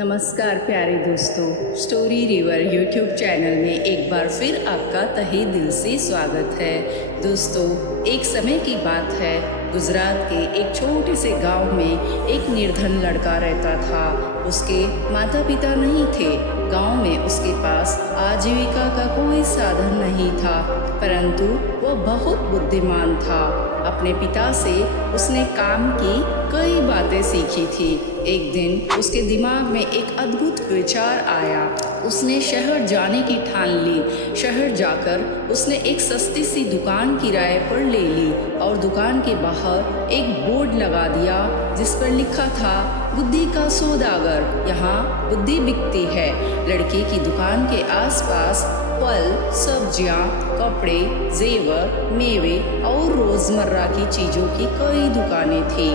नमस्कार प्यारे दोस्तों, स्टोरी रिवर यूट्यूब चैनल में एक बार फिर आपका तहे दिल से स्वागत है। दोस्तों, एक समय की बात है, गुजरात के एक छोटे से गांव में एक निर्धन लड़का रहता था। उसके माता पिता नहीं थे। गांव में उसके पास आजीविका का कोई साधन नहीं था, परंतु वह बहुत बुद्धिमान था। अपने पिता से उसने काम की कई बातें सीखी थी। एक दिन उसके दिमाग में एक अद्भुत विचार आया। उसने शहर जाने की ठान ली। शहर जाकर उसने एक सस्ती सी दुकान किराए पर ले ली और दुकान के बाहर एक बोर्ड लगा दिया जिस पर लिखा था, बुद्धि का सौदागर, यहाँ बुद्धि बिकती है। लड़के की दुकान के आसपास फल, सब्जियां, कपड़े, जेवर, मेवे और रोज़मर्रा की चीज़ों की कई दुकानें थी।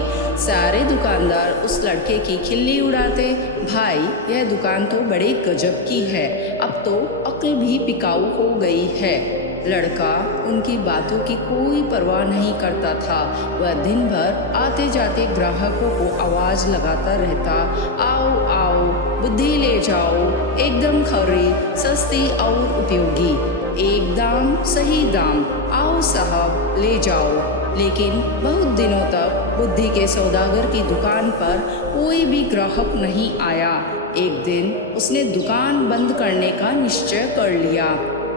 सारे दुकानदार उस लड़के की खिल्ली उड़ाते, भाई यह दुकान तो बड़े गजब की है, अब तो अक्ल भी बिकाऊ हो गई है। लड़का उनकी बातों की कोई परवाह नहीं करता था। वह दिन भर आते जाते ग्राहकों को आवाज़ लगाता रहता, आओ आओ, बुद्धि ले जाओ, एकदम खरी, सस्ती और उपयोगी, एकदम सही दाम, आओ साहब ले जाओ। लेकिन बहुत दिनों तक बुद्धि के सौदागर की दुकान पर कोई भी ग्राहक नहीं आया। एक दिन उसने दुकान बंद करने का निश्चय कर लिया।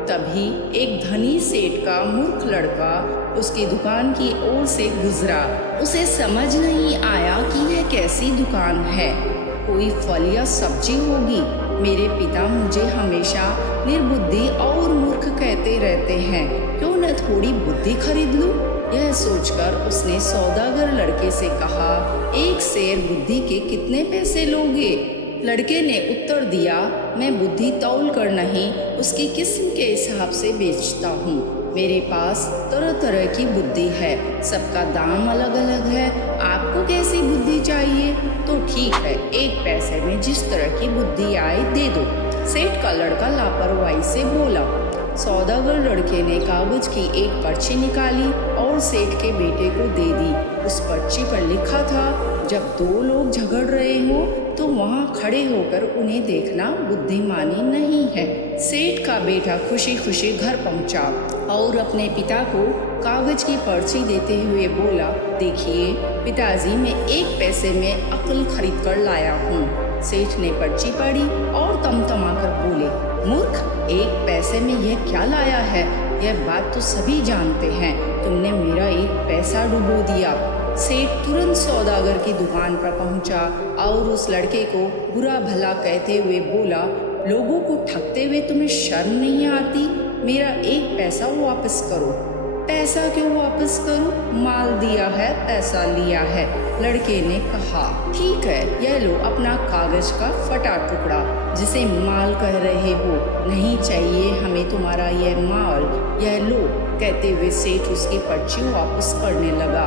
तभी एक धनी सेठ का मूर्ख लड़का उसकी दुकान की ओर से गुजरा। उसे समझ नहीं आया कि यह कैसी दुकान है, कोई फल या सब्जी होगी। मेरे पिता मुझे हमेशा निर्बुद्धि और मूर्ख कहते रहते हैं, क्यों न थोड़ी बुद्धि खरीद लूं? यह सोचकर उसने सौदागर लड़के से कहा, एक सेर बुद्धि के कितने पैसे लोगे? लड़के ने उत्तर दिया, मैं बुद्धि तौल कर नहीं, उसकी किस्म के हिसाब से बेचता हूँ। मेरे पास तरह तरह की बुद्धि है, सबका दाम अलग अलग है। आपको कैसी बुद्धि चाहिए? तो ठीक है, 1 पैसे में जिस तरह की बुद्धि आए दे दो। सेठ का लड़का लापरवाही से बोला। सौदागर लड़के ने कागज की एक पर्ची निकाली और सेठ के बेटे को दे दी। उस पर्ची पर लिखा था, जब 2 लोग झगड़ रहे हो तो वहाँ खड़े होकर उन्हें देखना बुद्धिमानी नहीं है। सेठ का बेटा खुशी खुशी घर पहुँचा और अपने पिता को कागज की पर्ची देते हुए बोला, देखिए पिताजी, मैं 1 पैसे में अक्ल खरीद कर लाया हूँ। सेठ ने पर्ची पढ़ी और तमतमाकर बोले, मूर्ख, 1 पैसे में यह क्या लाया है? यह बात तो सभी जानते हैं, तुमने मेरा 1 पैसा डुबो दिया। सेठ तुरंत सौदागर की दुकान पर पहुंचा और उस लड़के को बुरा भला कहते हुए बोला, लोगों को ठगते हुए तुम्हें शर्म नहीं आती? मेरा 1 पैसा वापस करो। पैसा क्यों वापस करूं? माल दिया है, पैसा लिया है। लड़के ने कहा, ठीक है, यह लो अपना कागज का फटा टुकड़ा, जिसे माल कह रहे हो। नहीं चाहिए हमें तुम्हारा यह माल, यह लो। कहते हुए सेठ उसकी पर्ची वापस करने लगा।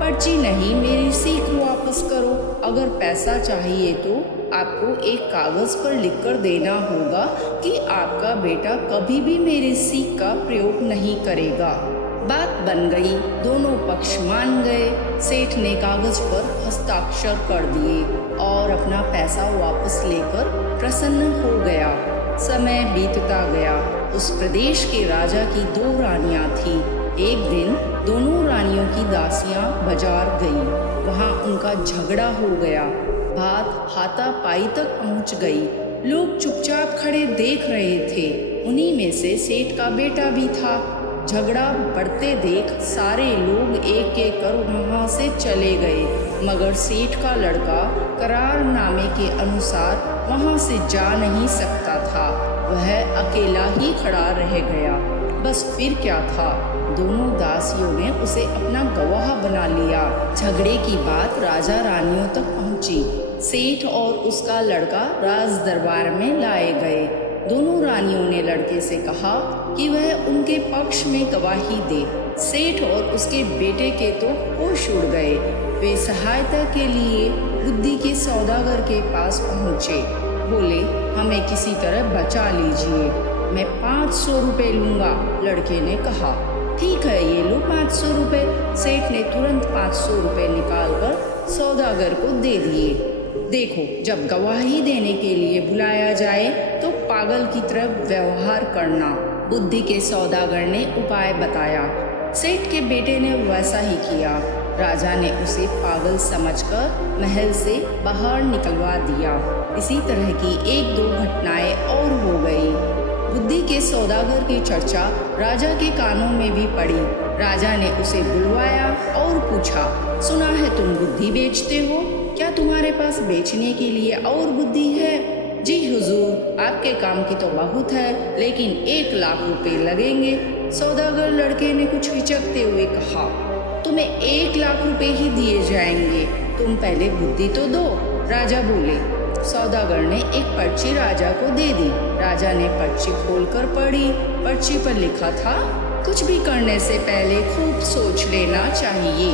पर्ची नहीं, मेरी सीख वापस करो। अगर पैसा चाहिए तो आपको एक कागज़ पर लिखकर देना होगा कि आपका बेटा कभी भी मेरी सीख का प्रयोग नहीं करेगा। बात बन गई, दोनों पक्ष मान गए। सेठ ने कागज पर हस्ताक्षर कर दिए और अपना पैसा वापस लेकर प्रसन्न हो गया। समय बीतता गया। उस प्रदेश के राजा की 2 रानियां थीं। एक दिन दोनों रानियों की दासियां बाजार गईं। वहां उनका झगड़ा हो गया। बात हाथापाई तक पहुंच गई। लोग चुपचाप खड़े देख रहे थे। उन्हीं में से सेठ का बेटा भी था। झगड़ा बढ़ते देख सारे लोग एक एक कर वहाँ से चले गए, मगर सेठ का लड़का करारनामे के अनुसार वहाँ से जा नहीं सकता था। वह अकेला ही खड़ा रह गया। बस फिर क्या था, दोनों दासियों ने उसे अपना गवाह बना लिया। झगड़े की बात राजा रानियों तक पहुँची। सेठ और उसका लड़का राज दरबार में लाए गए। दोनों रानियों ने लड़के से कहा कि वह उनके पक्ष में गवाही दे। सेठ और उसके बेटे के तो होश उड़ गए। वे सहायता के लिए बुद्धि के सौदागर के पास पहुँचे। बोले, हमें किसी तरह बचा लीजिए, मैं 500 रुपये लूँगा। लड़के ने कहा, ठीक है, ये लो 500 रुपये। सेठ ने तुरंत 500 रुपये निकालकर सौदागर को दे दिए। देखो, जब गवाही देने के लिए बुलाया जाए तो पागल की तरह व्यवहार करना। बुद्धि के सौदागर ने उपाय बताया। सेठ के बेटे ने वैसा ही किया। राजा ने उसे पागल समझकर महल से बाहर निकलवा दिया। इसी तरह की एक दो घटनाएं और हो गई। बुद्धि के सौदागर की चर्चा राजा के कानों में भी पड़ी। राजा ने उसे बुलवाया और पूछा, सुना है तुम बुद्धि बेचते हो, क्या तुम्हारे पास बेचने के लिए और बुद्धि है? जी हुजूर, आपके काम की तो बहुत है, लेकिन 1 लाख रुपए लगेंगे। सौदागर लड़के ने कुछ हिचकते हुए कहा, तुम्हें 1 लाख रुपए ही दिए जाएंगे, तुम पहले बुद्धि तो दो। राजा बोले। सौदागर ने एक पर्ची राजा को दे दी। राजा ने पर्ची खोलकर पढ़ी। पर्ची पर लिखा था, कुछ भी करने से पहले खूब सोच लेना चाहिए।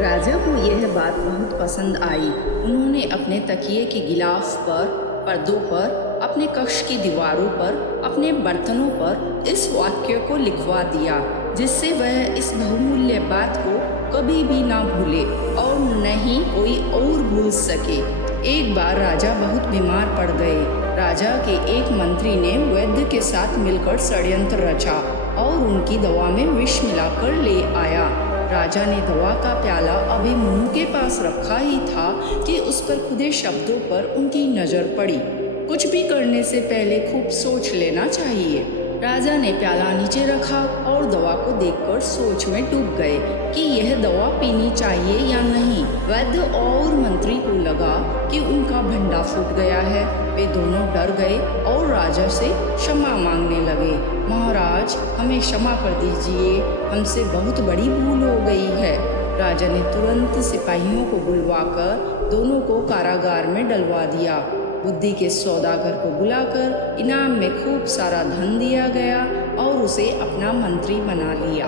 राजा को यह बात बहुत पसंद आई। उन्होंने अपने तकिए के गिलाफ पर, पर्दों पर, अपने कक्ष की दीवारों पर, अपने बर्तनों पर इस वाक्य को लिखवा दिया, जिससे वह इस बहुमूल्य बात को कभी भी ना भूले और न ही कोई और भूल सके। एक बार राजा बहुत बीमार पड़ गए। राजा के एक मंत्री ने वैद्य के साथ मिलकर षड्यंत्र रचा और उनकी दवा में विष मिलाकर ले आया। राजा ने दवा का प्याला अभी मुंह के पास रखा ही था कि उस पर खुदे शब्दों पर उनकी नज़र पड़ी। कुछ भी करने से पहले खूब सोच लेना चाहिए। राजा ने प्याला नीचे रखा और दवा को देखकर सोच में डूब गए कि यह दवा पीनी चाहिए या नहीं। वैद्य और मंत्री को लगा कि उनका भंडा फूट गया है। वे दोनों डर गए और राजा से क्षमा मांगने लगे। महाराज, हमें क्षमा कर दीजिए, हमसे बहुत बड़ी भूल हो गई है। राजा ने तुरंत सिपाहियों को बुलवाकर दोनों को कारागार में डलवा दिया। बुद्धि के सौदागर को बुलाकर इनाम में खूब सारा धन दिया गया और उसे अपना मंत्री बना लिया।